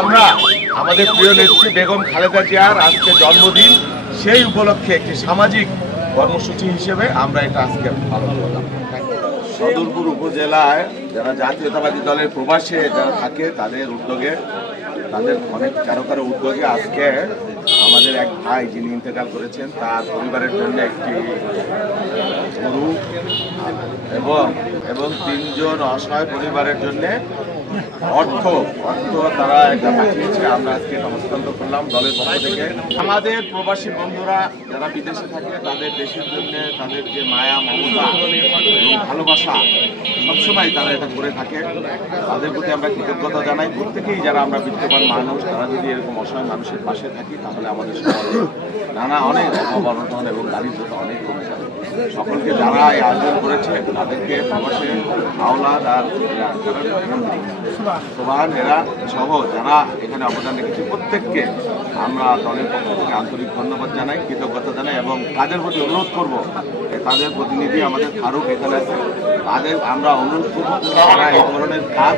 আমরা আমাদের প্রিয় নেত্রী বেগম খালেদা জিয়ার আজকে জন্মদিন, সেই উপলক্ষে একটি সামাজিক কর্মসূচি হিসেবে আমরা এটা আজকে পালন করলাম। সদরপুর উপজেলায় যারা জাতীয়তাবাদী দলের প্রবাসে যারা থাকে তাদের উদ্যোগে, তাদের অনেক কারো কারো উদ্যোগে আজকে আমাদের এক ভাই যিনি ইন্তেকাল করেছেন তার পরিবারের জন্য একটি গরু এবং 3 জন অসহায় পরিবারের জন্য অর্থ তারা এটা পাঠিয়েছে। আমরা আজকে হস্তান্তর করলাম দলের পক্ষ থেকে। আমাদের প্রবাসী বন্ধুরা যারা বিদেশে থাকে তাদের দেশের জন্য তাদের যে মায়া মমতা এবং ভালোবাসা সবসময় তারা এটা করে থাকে, তাদের প্রতি আমরা কৃতজ্ঞতা জানাই। প্রত্যেকেই যারা আমরা বিত্তবান মানুষ তারা যদি এরকম অসহায় মানুষের পাশে থাকি তাহলে আমাদের সমাজে নানা অনেক অভাব-অনটন এবং দারিদ্রতা অনেক কমে যাবে। সকলকে যারা এই আয়োজন করেছে তাদেরকে প্রবাসে আওলাদ আর সোহান এরা সহ যারা এখানে অবদান রেখেছে প্রত্যেককে আমরা দলের পক্ষ থেকে আন্তরিক ধন্যবাদ জানাই, কৃতজ্ঞতা জানাই এবং তাদের প্রতি অনুরোধ করব, তাদের প্রতিনিধি আমাদের ফারুক এখানে আছে, তাদের আমরা অনুরোধ করব তারা এই ধরনের কাজ